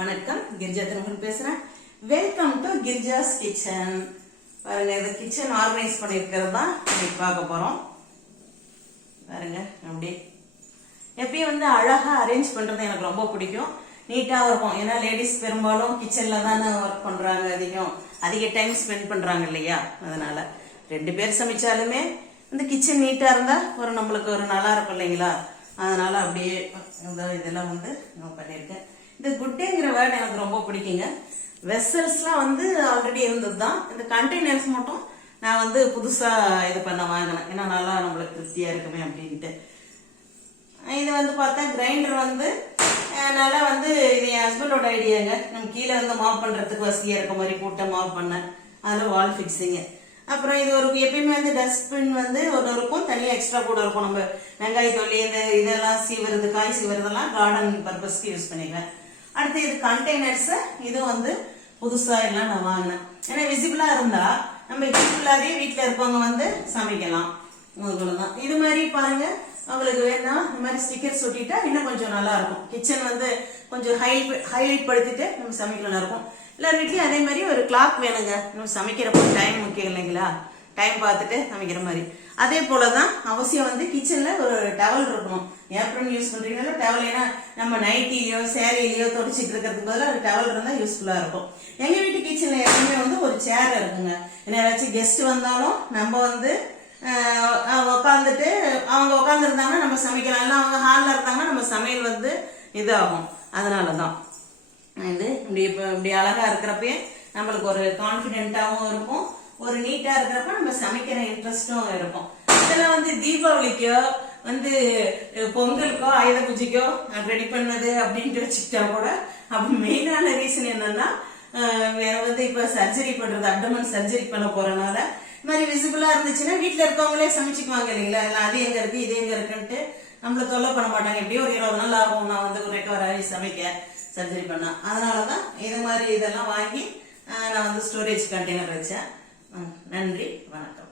வணக்கம், கிரிஜா திருமகன் பேசுறேன். Welcome to Girija's kitchen. பாருங்க, இந்த கிச்சன் ஆர்கனைஸ் பண்ணிருக்கிறது தான் இன்னைக்கு பார்க்க போறோம். பாருங்க, அப்படி எப்பயும் வந்து அழகா அரேஞ்ச் பண்றது எனக்கு ரொம்ப பிடிக்கும். நீட்டா இருக்கும். ஏன்னா லேடிஸ் பெரும்பாலும் கிச்சன்ல தானே ஒர்க் பண்றாங்க, அதிக டைம் ஸ்பெண்ட் பண்றாங்க இல்லையா? அதனால 2 பேர் சமைச்சாலுமே இந்த கிச்சன் நீட்டா இருந்தா நம்மளுக்கு ஒரு நல்லா இருக்கும் இல்லைங்களா? அதனால அப்படியே இதெல்லாம் வந்து நான் பண்ணியிருக்கேன். இந்த குட்டேங்கிற வேர்டு எனக்கு ரொம்ப பிடிக்குங்க. வெசல்ஸ்லாம் வந்து ஆல்ரெடி இருந்தது தான். இந்த கண்டெய்னர்ஸ் மட்டும் நான் வந்து புதுசா இது பண்ண வாங்கினேன். ஏன்னா நல்லா நம்மளுக்கு திருப்தியா இருக்குமே அப்படின்ட்டு. இது வந்து பார்த்தா கிரைண்டர் வந்து நல்லா வந்து இது என் ஹஸ்பண்டோட ஐடியாங்க. நம்ம கீழே வந்து மாப் பண்றதுக்கு வசதியா இருக்க மாதிரி கூட்ட மாப் பண்ணேன். அதில் வால் ஃபிக்ஸிங்க. அப்புறம் இது ஒரு எப்பயுமே வந்து டஸ்ட்பின் வந்து ஒன்று இருக்கும், தனியாக எக்ஸ்ட்ரா கூட இருக்கும். நம்ம வெங்காய தொல்லி இதெல்லாம் சீவுறது, காய் சீவுறதெல்லாம் கார்டன் பர்பஸ்க்கு யூஸ் பண்ணிக்குவேன். அடுத்து இது கண்டெய்னர்ஸ், இது வந்து புதுசா எல்லாம் நான் வாங்கினேன். ஏன்னா விசிபிளா இருந்தா நம்ம விசிபிளாவே வீட்டுல இருக்கவங்க வந்து சமைக்கலாம். தான் இது மாதிரி பாருங்க, அவங்களுக்கு வேணா இந்த மாதிரி ஸ்டிக்கர்ஸ் ஒட்டிட்டா இன்னும் கொஞ்சம் நல்லா இருக்கும். கிச்சன் வந்து கொஞ்சம் ஹைலைட் படுத்திட்டு நம்ம சமைக்கலாம் இருக்கும். எல்லார் வீட்லயும் அதே மாதிரி ஒரு கிளாக் வேணுங்க. நம்ம சமைக்கிறப்போ டைம் முக்கியம் இல்லைங்களா? டைம் பார்த்துட்டு சமைக்கிற மாதிரி. அதே போலதான் அவசியம் வந்து கிச்சன்ல ஒரு டவல் இருக்கணும். ஏப்ரன் யூஸ் பண்றீங்களா டவல்? ஏன்னா நம்ம நைட்டிலயோ சேரீலயோ தொடச்சிட்டு இருக்கிறதுக்கு பதிலாக ஒரு டவல் இருந்தா யூஸ்ஃபுல்லா இருக்கும். எங்க வீட்டு கிச்சன்ல எப்பவுமே வந்து ஒரு சேர் இருக்குங்க. ஏதாச்சும் கெஸ்ட் வந்தாலும் நம்ம வந்து உட்காந்துட்டு அவங்க உட்காந்து இருந்தாங்கன்னா நம்ம சமைக்கலாம். இல்லை அவங்க ஹாலில் இருந்தாங்கன்னா நம்ம சமையல் வந்து இதாகும். அதனாலதான் இது இப்படி அழகா இருக்கிறப்பே நம்மளுக்கு ஒரு கான்பிடென்டாவும் இருக்கும், ஒரு நீட்டா இருக்கிறப்ப நம்ம சமைக்கிற இன்ட்ரெஸ்டும் இருக்கும். இதெல்லாம் வந்து தீபாவளிக்கோ வந்து பொங்கலுக்கோ ஆயுத பூஜைக்கோ ரெடி பண்ணது அப்படின்ட்டு வச்சுக்கிட்டா கூட அப்படி மெயினான ரீசன் என்னன்னா, வேற வந்து இப்ப சர்ஜரி பண்றது, அப்டமன் சர்ஜரி பண்ண போறதுனால இந்த மாதிரி விசிபிளா இருந்துச்சுன்னா வீட்டுல இருக்கவங்களே சமைச்சுக்குவாங்க இல்லைங்களா? அது எங்க இருக்கு இது எங்க இருக்குன்ட்டு நம்மள தொல்லை பண்ண மாட்டாங்க. எப்படியும் ஒரு 20 நாள் ஆகும் நான் வந்து ரெக்கவர் ஆகி சமைக்க சர்ஜரி பண்ணா. அதனாலதான் இது மாதிரி இதெல்லாம் வாங்கி நான் வந்து ஸ்டோரேஜ் கண்டெய்னர் வச்சேன். நன்றி, வணக்கம்.